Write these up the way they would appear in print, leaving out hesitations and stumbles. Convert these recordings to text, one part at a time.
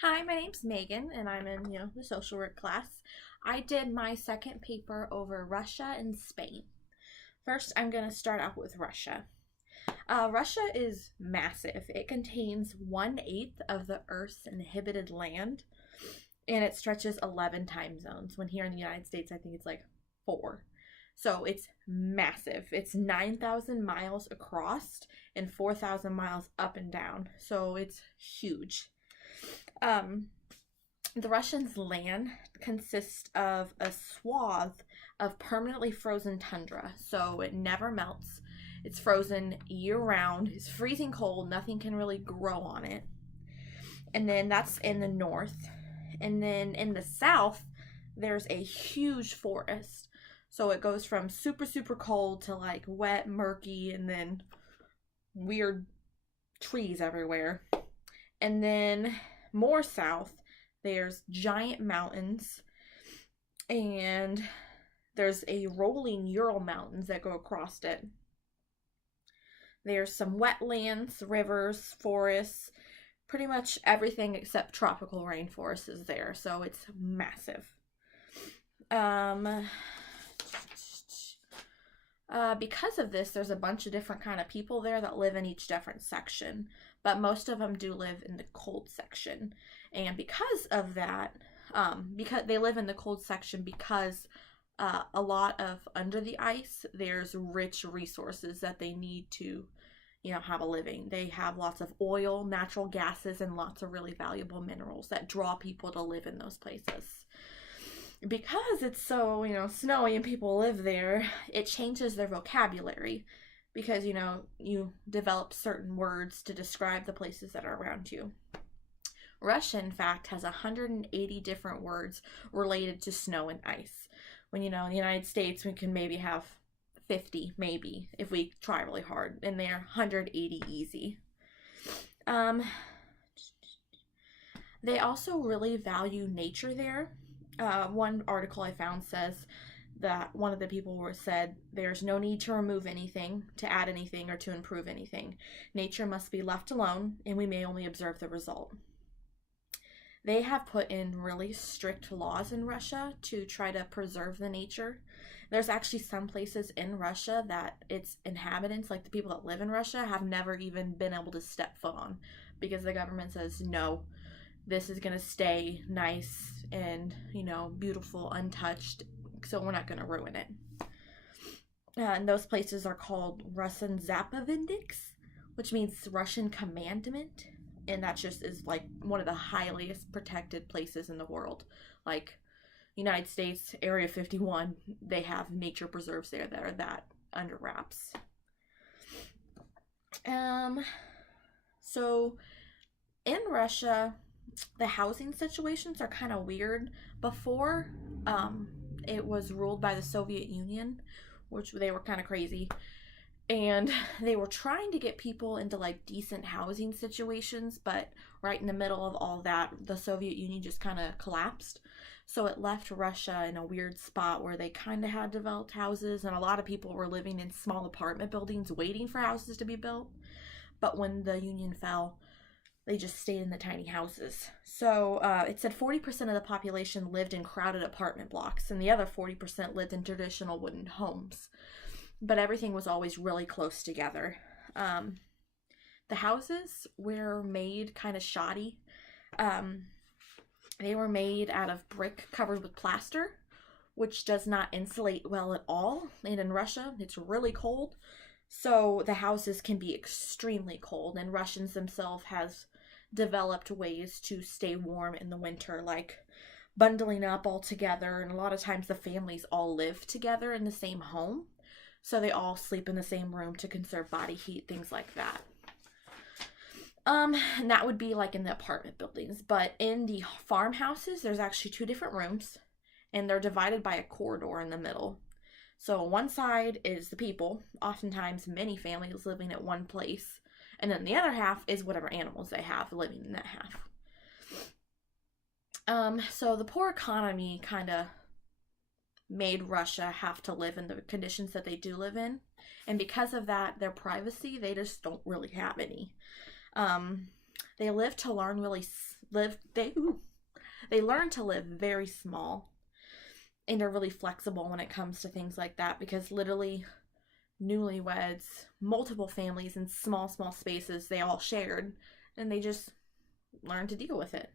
Hi, my name's Megan, and I'm in, the social work class. I did my second paper over Russia and Spain. First, I'm going to start out with Russia. Russia is massive. It contains 1/8 of the Earth's inhabited land, and it stretches 11 time zones. When here in the United States, I think it's like 4. So it's massive. It's 9,000 miles across and 4,000 miles up and down. So it's huge. Um, the Russians' land consists of a swath of permanently frozen tundra, so it never melts. It's frozen year round. It's freezing cold. Nothing can really grow on it. And then that's in the north. And then in the south, there's a huge forest. So it goes from super, super cold to like wet, murky, and then weird trees everywhere. And then more south, there's giant mountains, and there's a rolling Ural Mountains that go across it. There's some wetlands, rivers, forests, pretty much everything except tropical rainforest is there, so it's massive. Because of this, there's a bunch of different kind of people there that live in each different section, but most of them do live in the cold section. And because of that, because they live in the cold section, because a lot of under the ice, there's rich resources that they need to, have a living. They have lots of oil, natural gases, and lots of really valuable minerals that draw people to live in those places. Because it's so, snowy and people live there, it changes their vocabulary because, you develop certain words to describe the places that are around you. Russia, in fact, has 180 different words related to snow and ice. When, in the United States, we can maybe have 50, maybe, if we try really hard, and they're 180 easy. They also really value nature there. One article I found says that one of the people said there's no need to remove anything, to add anything, or to improve anything. Nature must be left alone, and we may only observe the result. They have put in really strict laws in Russia to try to preserve the nature. There's actually some places in Russia that its inhabitants, like the people that live in Russia, have never even been able to step foot on because the government says, no, this is going to stay nice and, beautiful, untouched, so we're not going to ruin it. And those places are called Russian Zapovedniks, which means Russian commandment, and that just is like one of the highest protected places in the world. Like United States, Area 51, they have nature preserves there that are that under wraps. So in Russia, the housing situations are kind of weird. Before it was ruled by the Soviet Union, which they were kind of crazy, and they were trying to get people into like decent housing situations, but right in the middle of all that, the Soviet Union just kind of collapsed. So it left Russia in a weird spot where they kind of had developed houses, and a lot of people were living in small apartment buildings waiting for houses to be built. But when the Union fell, they just stayed in the tiny houses. So it said 40% of the population lived in crowded apartment blocks, and the other 40% lived in traditional wooden homes. But everything was always really close together. The houses were made kind of shoddy. They were made out of brick covered with plaster, which does not insulate well at all. And in Russia, it's really cold. So the houses can be extremely cold, and Russians themselves has developed ways to stay warm in the winter, like bundling up all together, and a lot of times the families all live together in the same home, so they all sleep in the same room to conserve body heat, things like that. And that would be like in the apartment buildings, but in the farmhouses, there's actually 2 different rooms, and they're divided by a corridor in the middle. So one side is the people, oftentimes many families living at one place, and then the other half is whatever animals they have living in that half. So the poor economy kind of made Russia have to live in the conditions that they do live in. And because of that, their privacy, they just don't really have any. They live to learn really they learn to live very small, and are really flexible when it comes to things like that, because literally newlyweds, multiple families in small spaces, they all shared, and they just learn to deal with it.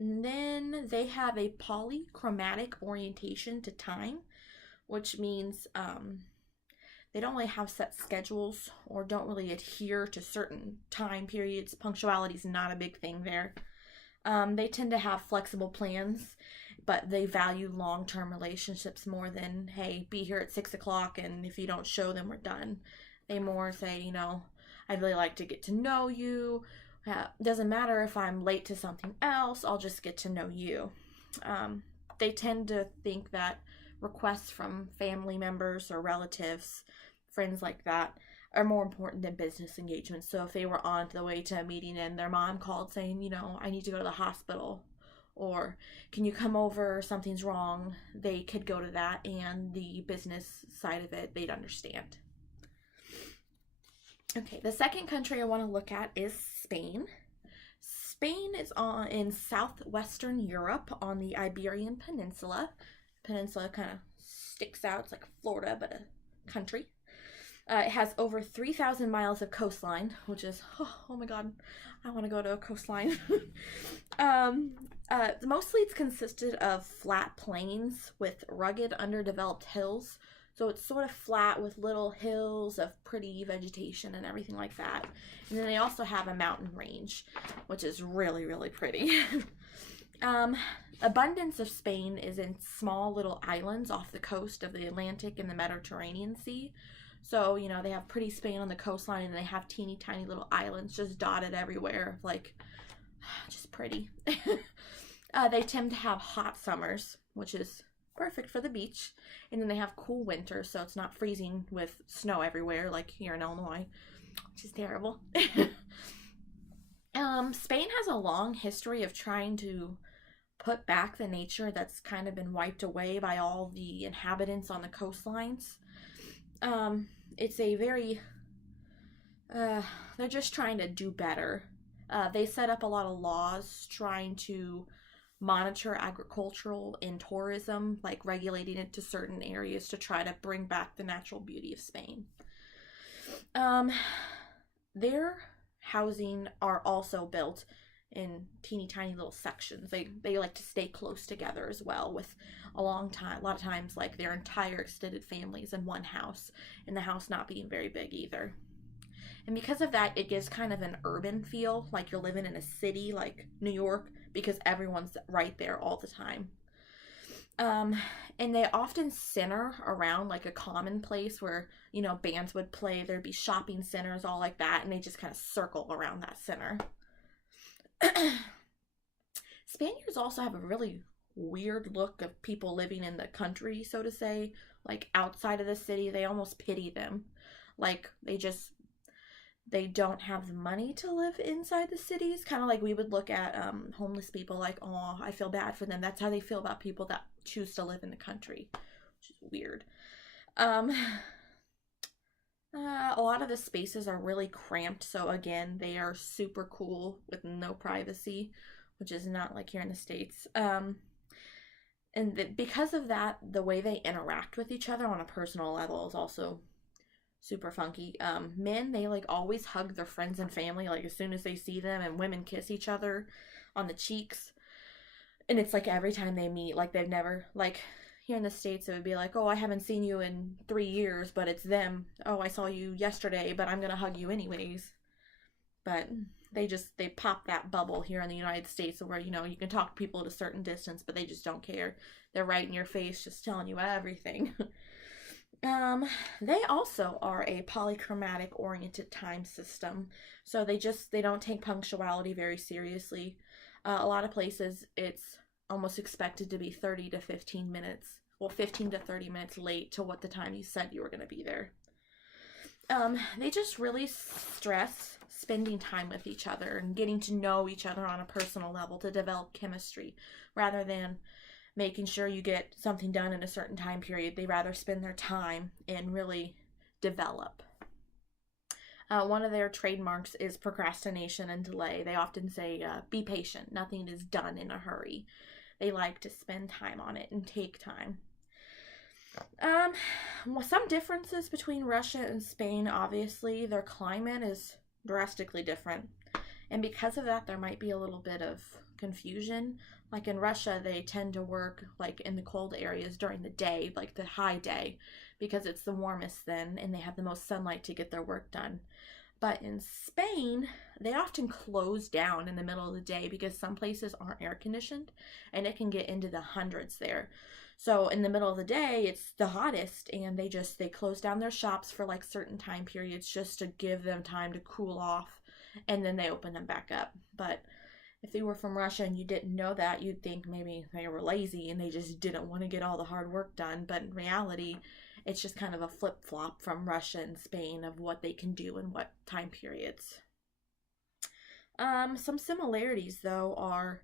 Then they have a polychromatic orientation to time, which means they don't really have set schedules or don't really adhere to certain time periods. Punctuality is not a big thing there. They tend to have flexible plans, but they value long-term relationships more than, hey, be here at 6 o'clock, and if you don't show them, we're done. They more say, you know, I'd really like to get to know you. Doesn't matter if I'm late to something else, I'll just get to know you. They tend to think that requests from family members or relatives, friends like that, are more important than business engagements. So if they were on the way to a meeting and their mom called saying, you know, I need to go to the hospital, or can you come over, something's wrong, they could go to that, and the business side of it, they'd understand. Okay, the second country I want to look at is Spain. Spain is in southwestern Europe on the Iberian Peninsula. Peninsula kind of sticks out. It's like Florida, but a country. It has over 3,000 miles of coastline, which is, oh my god, I want to go to a coastline. Mostly it's consisted of flat plains with rugged, underdeveloped hills. So it's sort of flat with little hills of pretty vegetation and everything like that. And then they also have a mountain range, which is really, really pretty. Abundance of Spain is in small little islands off the coast of the Atlantic and the Mediterranean Sea. So, you know, they have pretty Spain on the coastline, and they have teeny tiny little islands just dotted everywhere, like, just pretty. They tend to have hot summers, which is perfect for the beach, and then they have cool winters, so it's not freezing with snow everywhere like here in Illinois, which is terrible. Spain has a long history of trying to put back the nature that's kind of been wiped away by all the inhabitants on the coastlines. It's a very, they're just trying to do better. They set up a lot of laws trying to monitor agricultural and tourism, like regulating it to certain areas to try to bring back the natural beauty of Spain. Their housing are also built in teeny tiny little sections. They like to stay close together as well, with a lot of times like their entire extended families in one house, and the house not being very big either. And because of that, it gives kind of an urban feel, like you're living in a city like New York, because everyone's right there all the time. And they often center around like a common place where, you know, bands would play. There'd be shopping centers, all like that, and they just kind of circle around that center. Spaniards also have a really weird look of people living in the country, so to say, like outside of the city. They almost pity them, like they don't have the money to live inside the cities, kind of like we would look at homeless people like, oh, I feel bad for them. That's how they feel about people that choose to live in the country, which is weird. A lot of the spaces are really cramped, so again, they are super cool with no privacy, which is not like here in the States. Because of that, the way they interact with each other on a personal level is also super funky. Men, they like always hug their friends and family like as soon as they see them, and women kiss each other on the cheeks. And it's like every time they meet, like they've never, like here in the States, it would be like, oh, I haven't seen you in 3 years, but it's them. Oh, I saw you yesterday, but I'm gonna hug you anyways. But they pop that bubble here in the United States where, you know, you can talk to people at a certain distance, but they just don't care. They're right in your face, just telling you everything. They also are a polychromatic oriented time system. So they don't take punctuality very seriously. A lot of places, it's almost expected to be 30 to 15 minutes, well, 15 to 30 minutes late to what the time you said you were going to be there. They just really stress spending time with each other and getting to know each other on a personal level to develop chemistry, rather than making sure you get something done in a certain time period. They rather spend their time and really develop. One of their trademarks is procrastination and delay. They often say, be patient. Nothing is done in a hurry. They like to spend time on it and take time. Well, some differences between Russia and Spain, obviously, their climate is drastically different. And because of that, there might be a little bit of confusion. Like in Russia, they tend to work like in the cold areas during the day, like the high day, because it's the warmest then and they have the most sunlight to get their work done. But in Spain, they often close down in the middle of the day because some places aren't air conditioned and it can get into the hundreds there. So in the middle of the day, it's the hottest and they close down their shops for like certain time periods just to give them time to cool off, and then they open them back up. But if you were from Russia and you didn't know that, you'd think maybe they were lazy and they just didn't want to get all the hard work done. But in reality, it's just kind of a flip-flop from Russia and Spain of what they can do in what time periods. Some similarities, though, are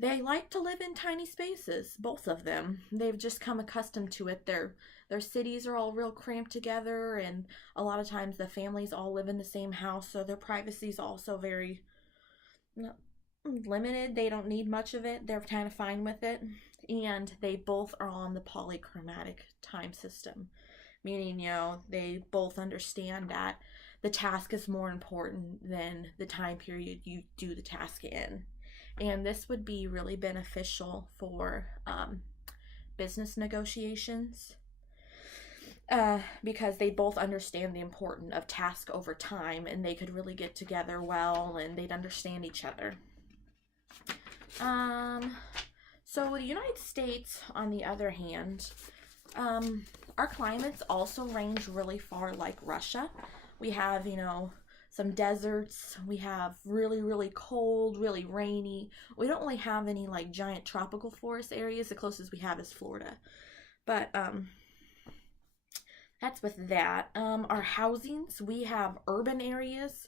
they like to live in tiny spaces, both of them. They've just come accustomed to it. Their cities are all real cramped together, and a lot of times the families all live in the same house, so their privacy is also very limited. They don't need much of it. They're kind of fine with it. And they both are on the polychromatic time system, meaning, they both understand that the task is more important than the time period you do the task in. And this would be really beneficial for business negotiations because they both understand the importance of task over time, and they could really get together well and they'd understand each other. So the United States, on the other hand, our climates also range really far like Russia. We have, some deserts. We have really, really cold, really rainy. We don't really have any like giant tropical forest areas. The closest we have is Florida. But that's with that. Our housings, we have urban areas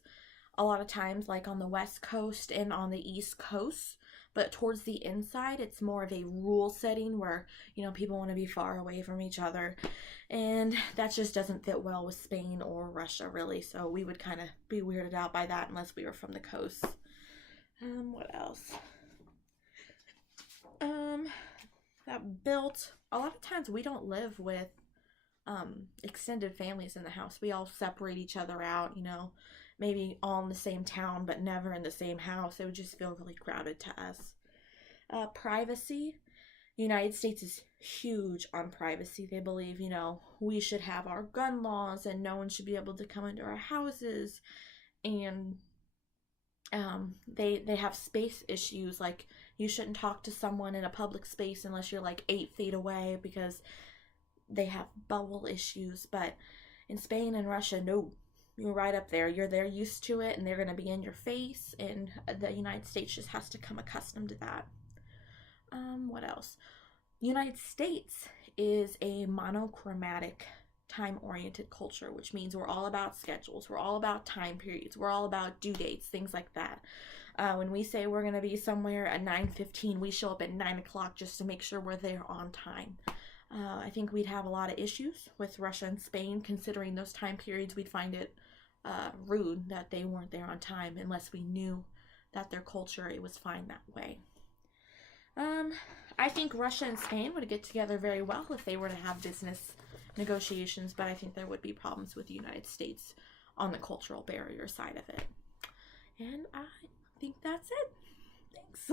a lot of times like on the West Coast and on the East Coast. But towards the inside, it's more of a rural setting where, people want to be far away from each other. And that just doesn't fit well with Spain or Russia, really. So we would kind of be weirded out by that unless we were from the coast. What else? A lot of times we don't live with extended families in the house. We all separate each other out, maybe all in the same town, but never in the same house. It would just feel really crowded to us. Privacy. The United States is huge on privacy. They believe, we should have our gun laws and no one should be able to come into our houses. And they have space issues, like you shouldn't talk to someone in a public space unless you're like 8 feet away because they have bubble issues. But in Spain and Russia, no. You're right up there. They're used to it, and they're going to be in your face, and the United States just has to come accustomed to that. What else? United States is a monochromatic, time-oriented culture, which means we're all about schedules. We're all about time periods. We're all about due dates, things like that. When we say we're going to be somewhere at 9:15, we show up at 9 o'clock just to make sure we're there on time. I think we'd have a lot of issues with Russia and Spain, considering those time periods. We'd find it rude that they weren't there on time unless we knew that their culture, it was fine that way. I think Russia and Spain would get together very well if they were to have business negotiations, but I think there would be problems with the United States on the cultural barrier side of it. And I think that's it. Thanks.